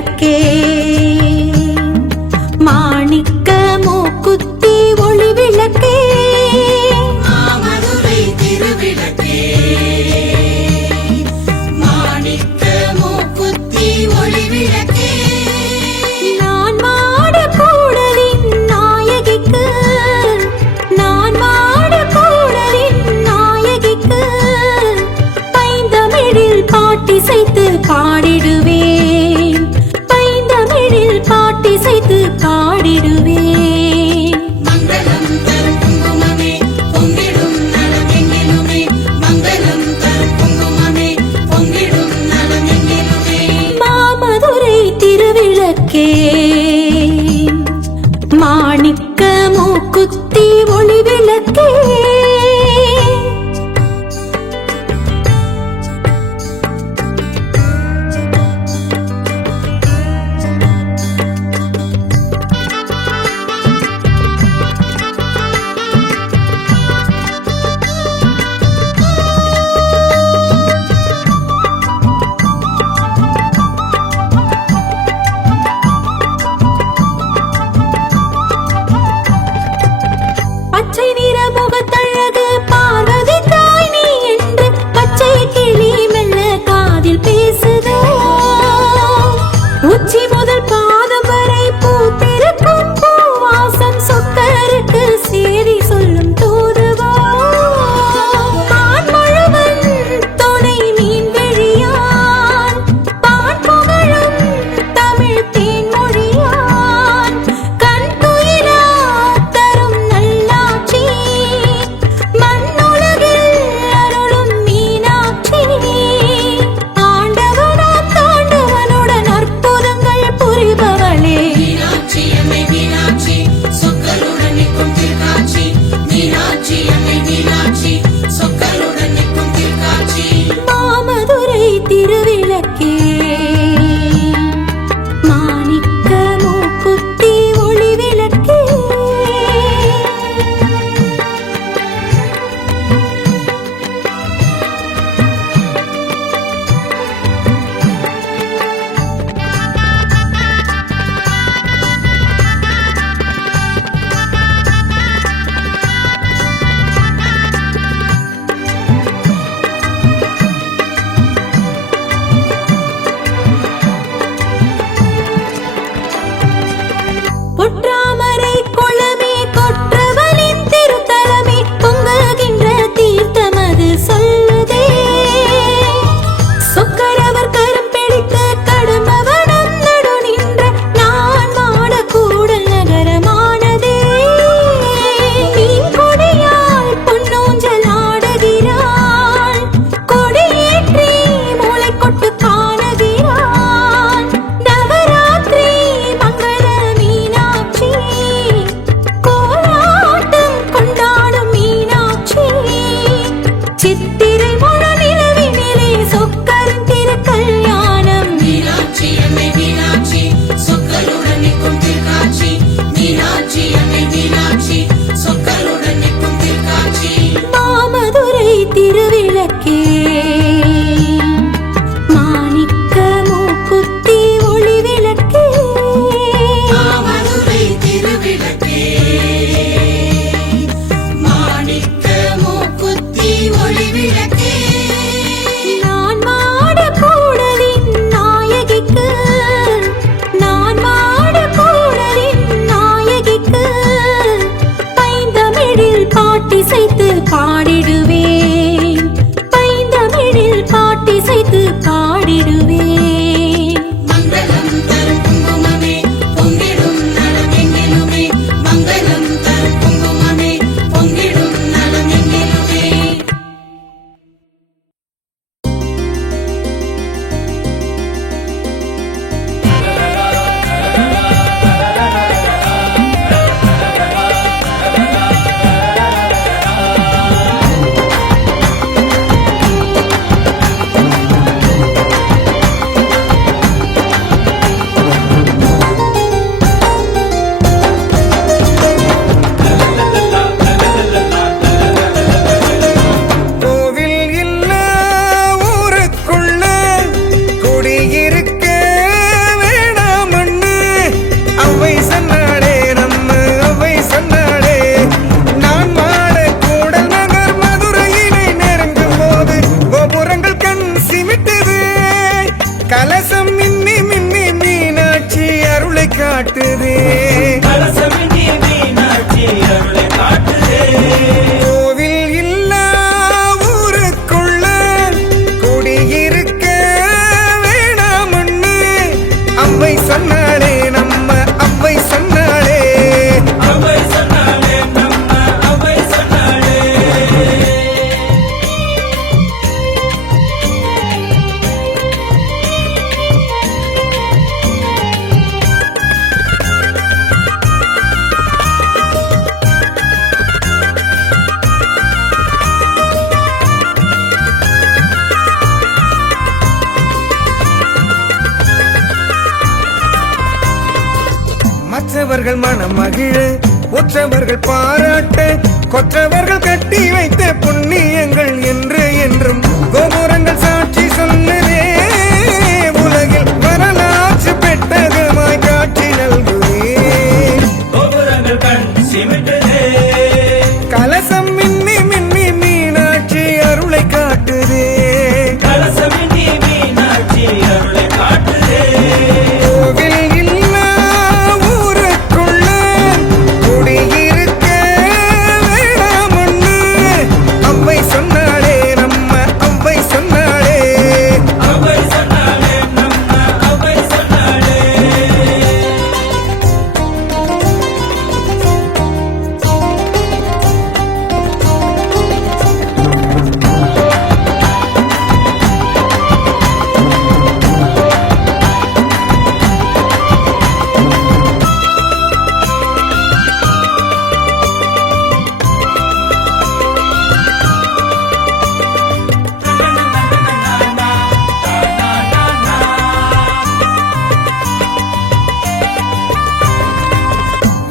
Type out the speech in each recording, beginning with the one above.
திருவிளக்கே மாணிக்க மூக்குத்தி ஒளி விளக்கே மாமதுரை திருவிளக்கே மாணிக்க மூக்குத்தி ஒளி விளக்கே நான் மாட கூடலின் நாயகிக்கு நான் மாட கூடலின் நாயகிக்கு பைந்தமிழில் பாட்டிசைத்து பாடிடுவேன் பைந்தமிழில் பாட்டிசைத்து பாடிடுவேன் மங்களம் தரும் குங்குமமே பொங்கிடும் நலம் எங்கிலுமே மங்களம் தரும் குங்குமமே பொங்கிடும் நலம் எங்கிலுமே மாமதுரை திருவிளக்கே மாணிக்க மூக்குத்தி ஒளி விளக்கே பச்சை நிற முகத்தழகு பார்வதி தாய் நீ என்று பச்சை கிளி மெல்ல காதில் பேசுதோ உச்சி முதல் பாதம் வரை பூத்திருக்கும் பூவாசம் சொக்கருக்கு சேரி சொல்லும் தூதுவோ பான்மழுவன் துணை மீன் விழியான் பான் புகழும் தமிழ் தேன்மொழியான் கண் துயிலா தரும் நல்லாட்சி மண்ணுலகில் அருளும் மீனாட்சி ஆண்டவனாம் தாண்டவனுடன் அற்புதங்கள் புரிபவளே மீனாட்சி அன்னை மீனாட்சி சொக்கருடன் நிற்கும் திருக்காட்சி மீனாட்சி அன்னை மீனாட்சி சொக்கருடன் நிற்கும் திருக்காட்சி மாமதுரை திருவிளக்கே மாணிக்க மூக்குத்தி ஒளி விளக்கே பொற்றாமரை குளமே கொற்றவனின் திருத்தலமே பொங்குகின்ற தீர்த்தமது சொல்லுதே சொக்கரவர் கரம் பிடித்து கடுமவனம் நடு நின்ற நான் மாட கூடல் நகரமானதே மீன் கொடியால் பொன்னூஞ்சல் ஆடுகிறாள் கொடியேற்றி மூளை கொட்டு காணுகிறாள் நவராத்திரி மங்கள மீனாட்சி கோலாட்டம் கொண்டாடும் மீனாட்சி சித்திரை முழு நிலவினிலே சொக்கரின் திருக்கல்யாணம் மீனாட்சி அன்னை மீனாட்சி சொக்கருடன் நிற்கும் திருக்காட்சி மீனாட்சி அன்னை மீனாட்சி சொக்கருடன் நிற்கும் திருக்காட்சி மாமதுரை திருவிளக்கே மாணிக்க மூக்குத்தி ஒளி விளக்கே மாமதுரை திருவிளக்கே மாணிக்க மூக்குத்தி ஒளி விளக்கே நான் மாட கூடலின் நாயகிக்கு நான் மாட கூடலின் நாயகிக்கு பைந்தமிழில் பாட்டிசைத்து பாடிடுவேன் பைந்தமிழில் பாட்டிசைத்து பாடிடுவேன் மங்களம் தரும் குங்குமமே பொங்கிடும் நலம் எங்கிலுமே மங்களம் தரும் குங்குமமே பொங்கிடும் நலம் எங்கிலுமே உற்றவர்கள் மனம் மகிழ உற்றவர்கள் பாராட்ட கொற்றவர்கள் கட்டி வைத்த புண்ணியங்கள் என்று என்றும் கோபுரங்கள் சாட்சி சொல்லுதே உலகில் வரலாற்று பெட்டகமாய் காட்சி நல்குதே கோபுரங்கள் கண் சிமிட்டுதே கலசம் மின்னி மின்னி மீனாட்சி அருளை காட்டுதே கலசமின்றி மீனாட்சி அருளை காட்டுதே கோவில் இல்லா ஊருக்குள்ள குடியிருக்க வேணாமொன்னு அவ்வை சொன்னாளே நம்ம அவ்வை சொன்னாளே அவை சொன்னாலே நம்ம அவை சொன்னாலே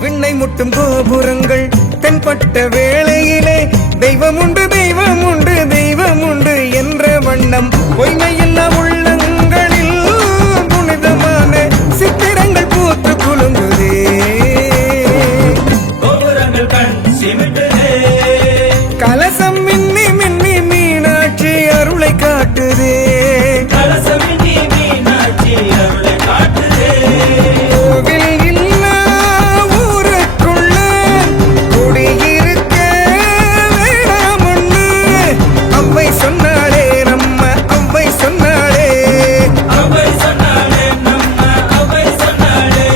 விண்ணை முட்டும் கோபுரங்கள் தென்பட்ட வேளையிலே தெய்வம் உண்டு தெய்வம் உண்டு தெய்வம் உண்டு என்ற வண்ணம் பொய்மையில்லா உள்ளங்களில் புனிதமான சித்திரங்கள் பூத்து குலுங்குதே கோபுரங்கள் கண் சிமிட்டுதே கலசம் மின்னி மின்னி மீனாட்சி அருளை காட்டுதே கலசமின்றி மீனாட்சி அருளை காட்டுதே கோவில் இல்லா ஊருக்குள்ள குடியிருக்க வேணாமொன்னு அவ்வை சொன்னாளே நம்ம அவ்வை சொன்னாளே அவை சொன்னாலே நம்ம அவை சொன்னாலே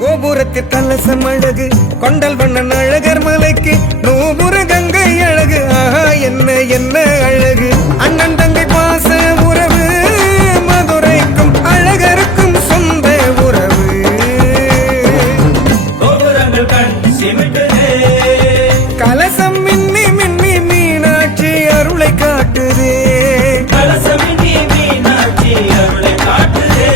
கோபுரத்தில் கலசம் அழகு கொண்டல் வண்ணன் அழகர் மலைக்கு நூபுர கங்கை அழகு ஆஹா என்ன என்ன அழகு அண்ணன் தங்கை பாச உறவு மதுரைக்கும் அழகருக்கும் சொந்த உறவு கோபுரங்கள் கண் சிமிட்டுதே கலசம் மின்னி மின்னி மீனாட்சி அருளை காட்டுதே கலசமின்றி மீனாட்சி அருளை காட்டுதே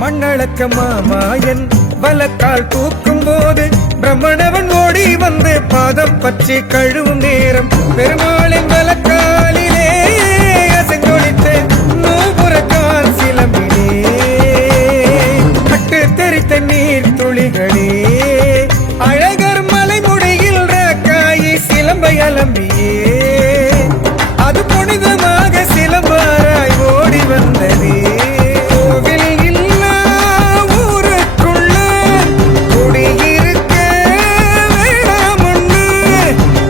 மண்ணளக்க மாமாயன் வலக்கால் தூக்கும் போது பிரம்மணவன் ஓடி வந்து பாதம் பற்றி கழுவும் நேரம் பெருமாளின் வலக்காலிலே அசைந்தொழித்த நூபுரக்கால் சிலம்பிலே பட்டு தெரித்த நீர் துளிகளே அழகர் மலைமுடியில் ராக்காயி சிலம்பை அலம்பியே அது புனிதமாக சிலம்பாராய் ஓடி வந்ததே கோவில் இல்லா ஊருக்குள்ள குடியிருக்க வேணாமொன்னு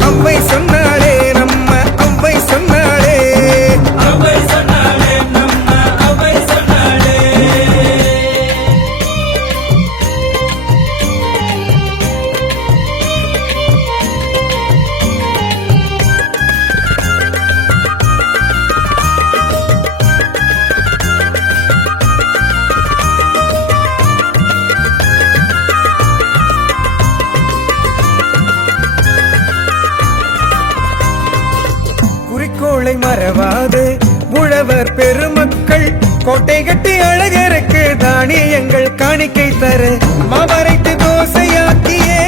அவ்வை சொன்னாளே நம்ம அவ்வை சொன்னாளே அவை சொன்னாலே நம்ம அவை சொன்னாலே குறிக்கோளை மறவாது உழவர் பெருமக்கள் கோட்டை கட்டி அழகருக்கு தானியங்கள் காணிக்கை தர மாவரைத்து தோசையாக்கியே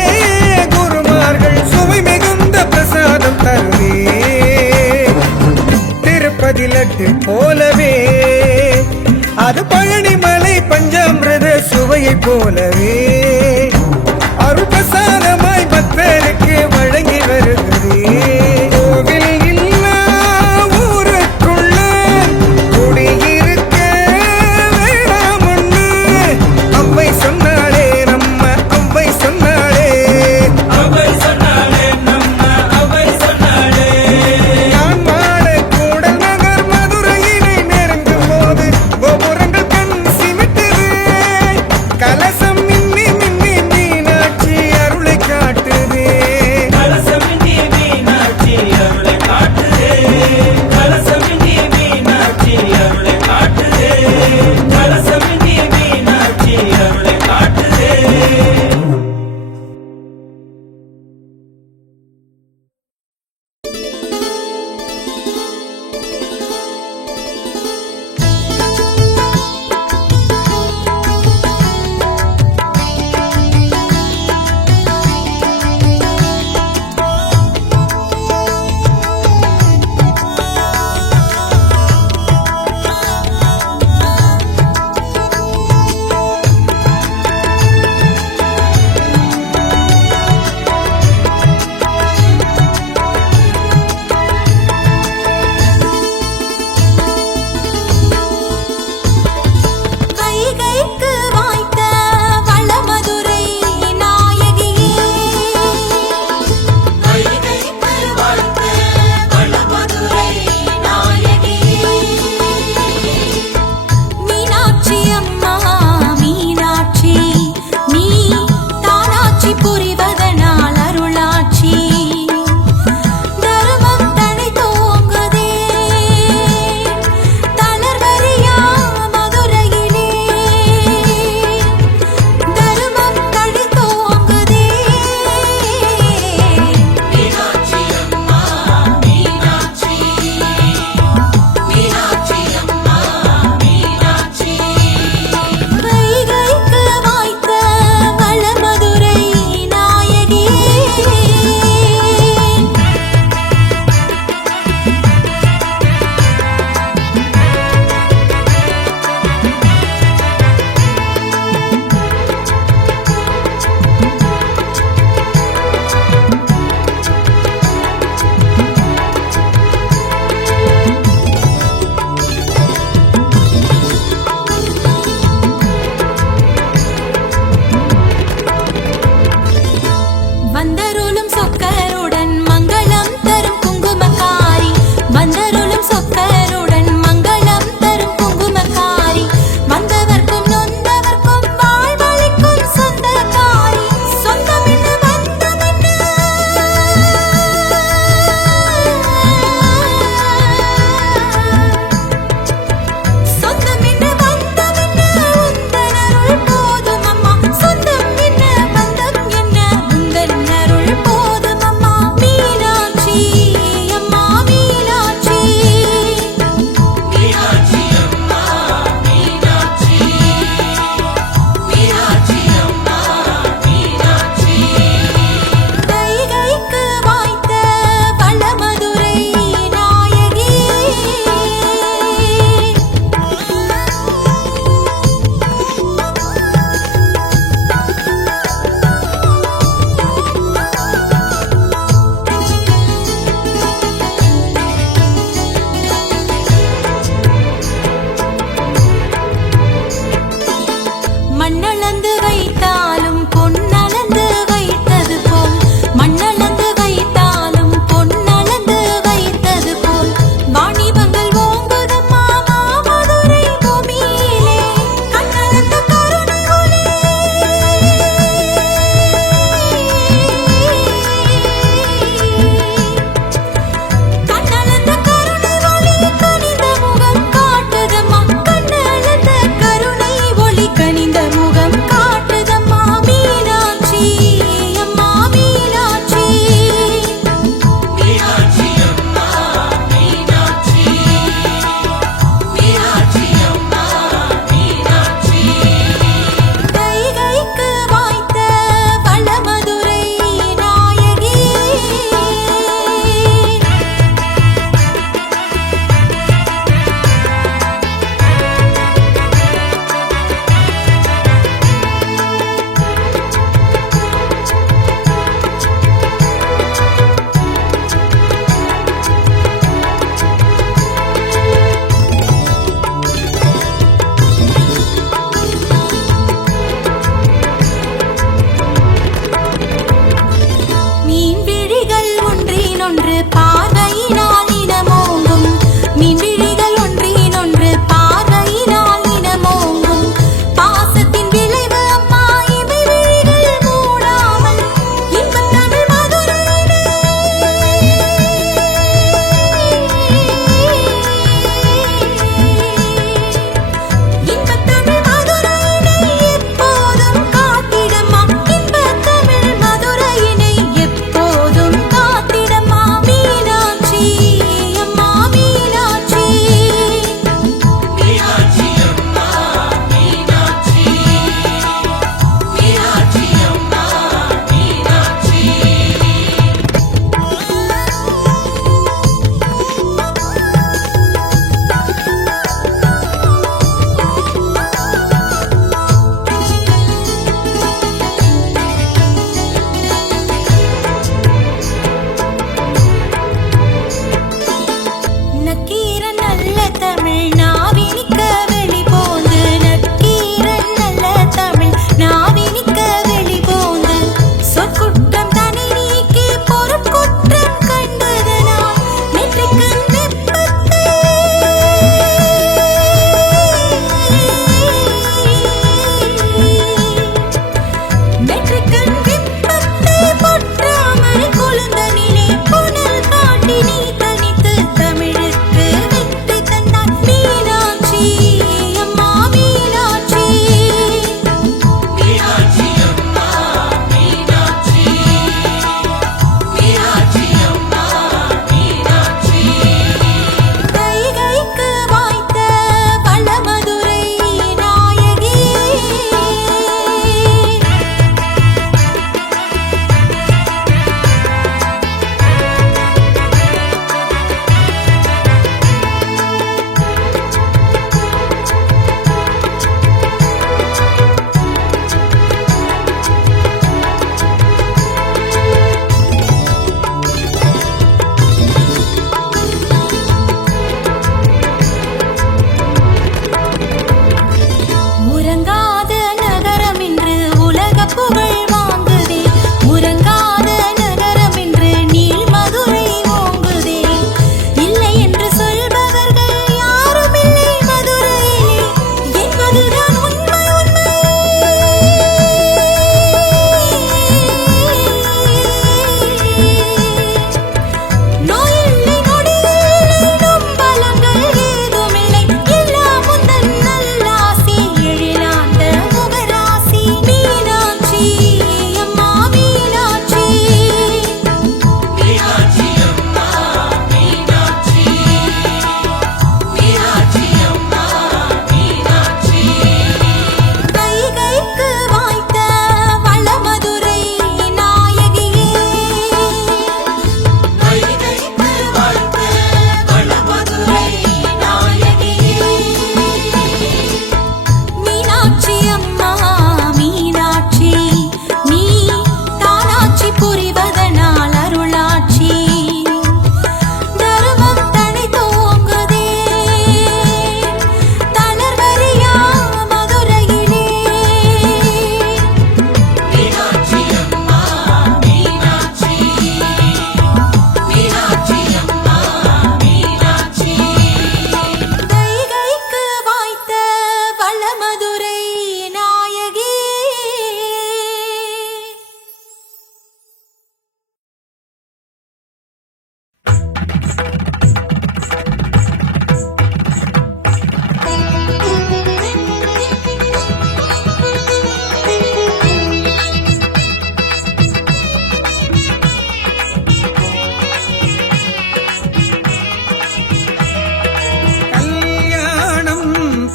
குருமார்கள் சுவை மிகுந்த பிரசாதம் தருவே திருப்பதி லட்டு போலவே அது பழனிமலை பஞ்சாமிரத சுவையை போலவே அருள் பிரசாதமாய் பக்தருக்கு வழங்கி வர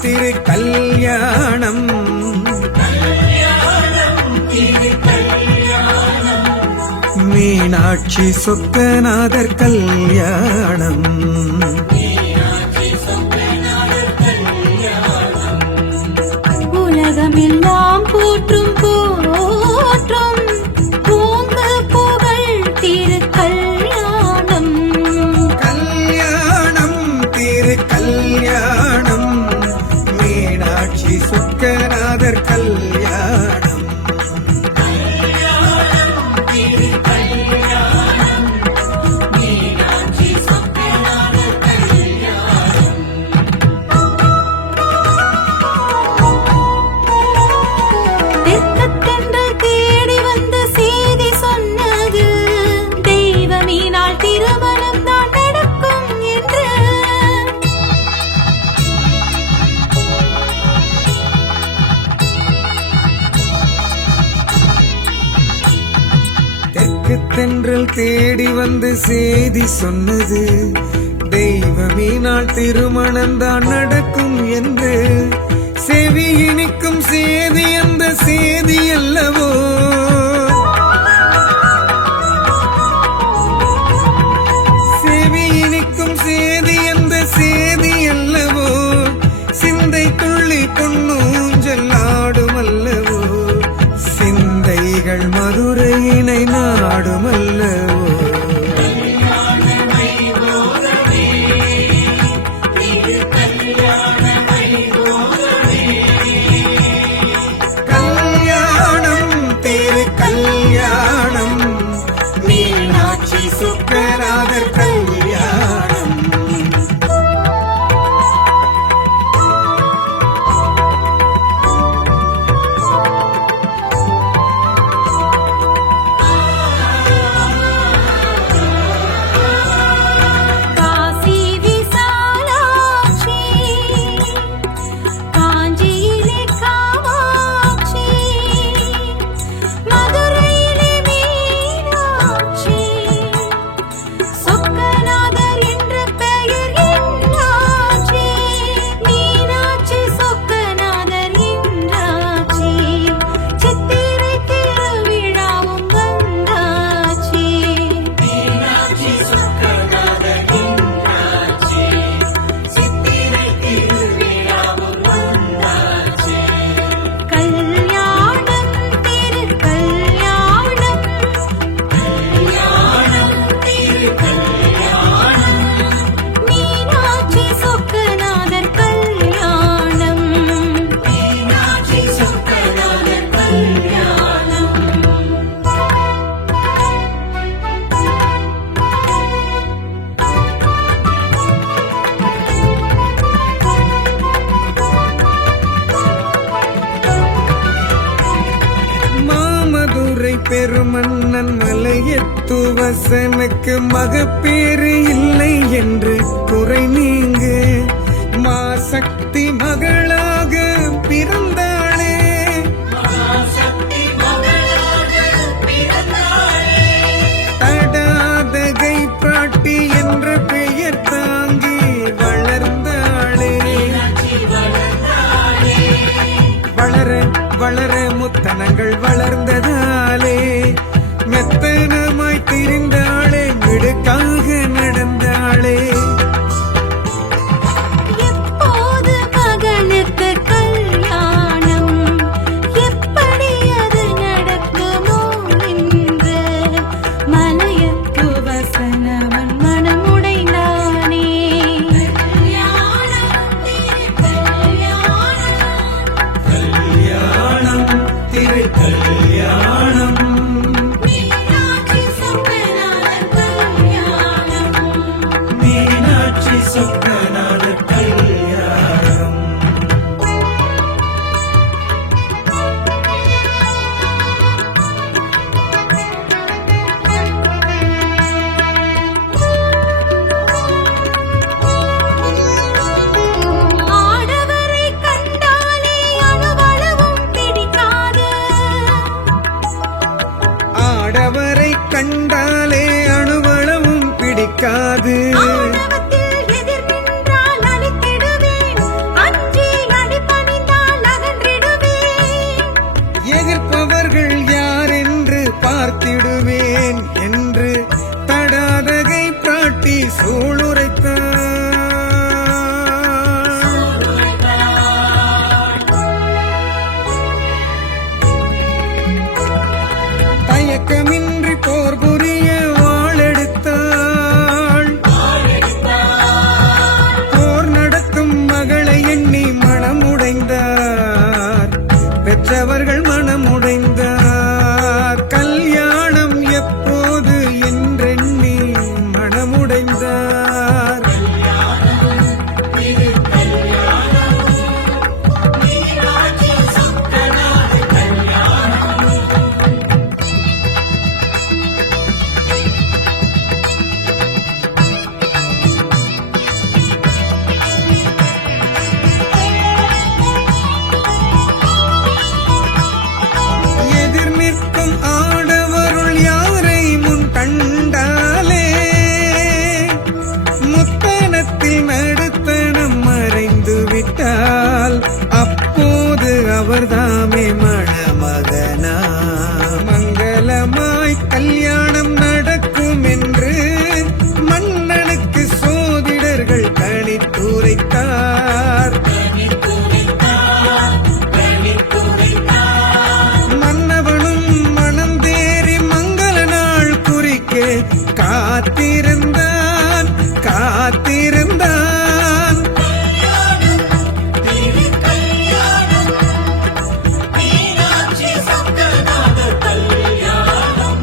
திரு கல்யாணம் மீனாட்சி சொக்கநாதர் கல்யாணம் உலகமெல்லாம் போற்றும் போற்றும் பூங்க புகழ் திரு கல்யாணம் கல்யாணம் திரு கல்யாணம் மீனாட்சி சொக்கநாதர் கல்யாணம் தெற்கத்தென்றல் தேடி வந்த செய்தி சொன்னது தெய்வமீனால் திருமணம் தான் நடக்கும் என்று தெற்கு தென்றல் தேடி வந்து செய்தி சொன்னது தெய்வமீனால் திருமணம்தான் நடக்கும் என்று செவி இனிக்கும் செய்தி அந்த செய்தி அல்லவோ செவி இனிக்கும் செய்தி அந்த செய்தி அல்லவோ சிந்தை துள்ளி பொன்னூஞ்சல் ஆடும் அல்லவோ சிந்தைகள் மதுரையினை நாடும் அல்லவோ கல்யாணம் திரு கல்யாணம் மீனாட்சி சொக்கநாதர் கல்யாணம் காசி விசாலாட்சி காஞ்சியிலே காமாட்சி மதுரையிலே மீனாட்சி சொக்கநாதர் என்ற பெயர் என்றாட்சி மீனாட்சி சொக்கநாதர் என்றாட்சி சித்திரை திருவிழாவும் வந்தாச்சி கல்யாணம் திரு கல்யாணம் மீனாட்சி சொக்கநாதர் கல்யாணம் மாமதுரை பெருமன்னன் மலையத்து வசனுக்கு மகப்பேறு இல்லை என்று குறை நீங்க மாசக்தி மகளாக பிறந்தாளே தடாதகை பிராட்டி என்ற பெயர் தாங்கி வளர்ந்தாளே வளர வளர முத்தனங்கள் வளர்ந்ததாலே மெத்தனமாய் திரிந்தாளே மிடுக்காக நடந்தாளே எப்போது மகனுக்கு கல்யாணம் எப்படி அது நடக்குமோ என்று மலையத்து வசனவன் மனமுடைந்தானே கல்யாணம் திரு கல்யாணம் மீனாட்சி சொக்கநாதர் கல்யாணம் மீனாட்சி சொக்கநாதர் கல்யாணம் ஆடவரை கண்டாலே அணுவளவும் பிடிக்காது ஆடவரை கண்டாலே அணுவளவும் பிடிக்காது ஆணவத்தில் எதிர் நின்ற காத்திருந்தான். மீனாட்சி சொக்கநாதர் கல்யாணம்.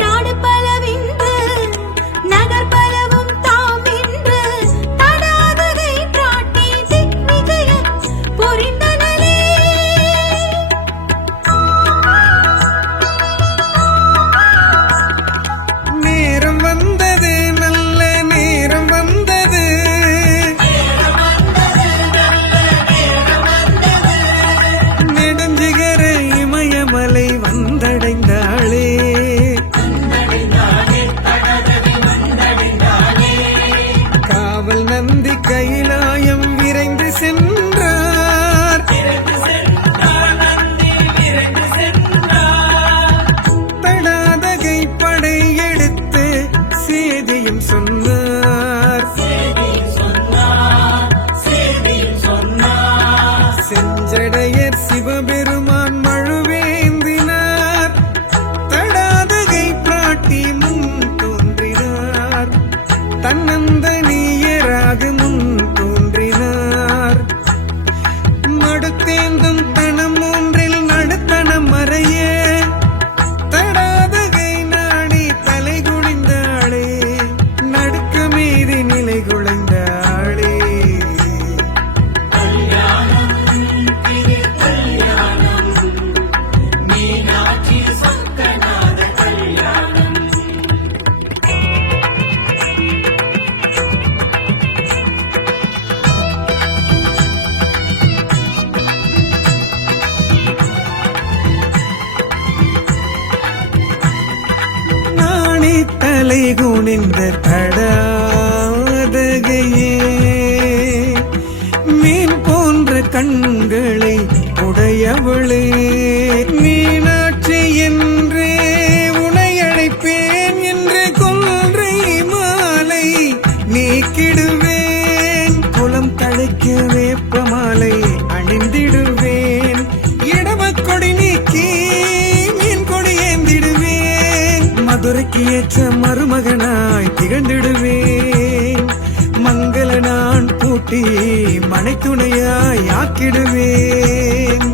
நாடு பலவின்று நகர் பலவும் தாம் என்று தடாதகை பிராட்டி திக்விஜயம் புரிந்தனளே. நேரம் வந்தது, நல்ல நேரம் வந்தது. நெடுஞ்சிகர இமயமலை வந்தடைந்தாளே. காவல் நந்தி கைலாயம் விரைந்து சென்றார். தடாதகை படையெடுத்து சேதியும் சொன்னார். செஞ்சடையர் சிவபெருமான் மழுவேந்தினார். தடாதகை பிராட்டி முன் தோன்றினார். தன்னந்தனியராக முன் தோன்றினார். மடுத்தேந்தும் தனம் ஒன்றில் நடுத்தனம் மறைய தடாதகை நாடி தலை குனிந்தாளே. நடுக்க மீதி நிலை குலைந்தாளே. மீனாட்சி சொக்கநாதர் கல்யாணம். நாணி தலை குனிந்த தடாதகையே, மீன் போன்ற கண்களை உடையவளே. மீனாட்சி என்றே உனை அழைப்பேன் என்று கொன்றை மாலை நீக்கிடுவேன். குலம் தழைக்க வேப்ப மாலை அணிந்திடுவேன். இடமக்கொடி நீக்கி மீன் கொடி ஏந்திடுவேன். மதுரைக்கு ஏற்ற மருமகனாய் திகழ்ந்திடுவேன். மங்கள நான் பூட்டி மனைத்துணையாய் ஆக்கிடுவேன்.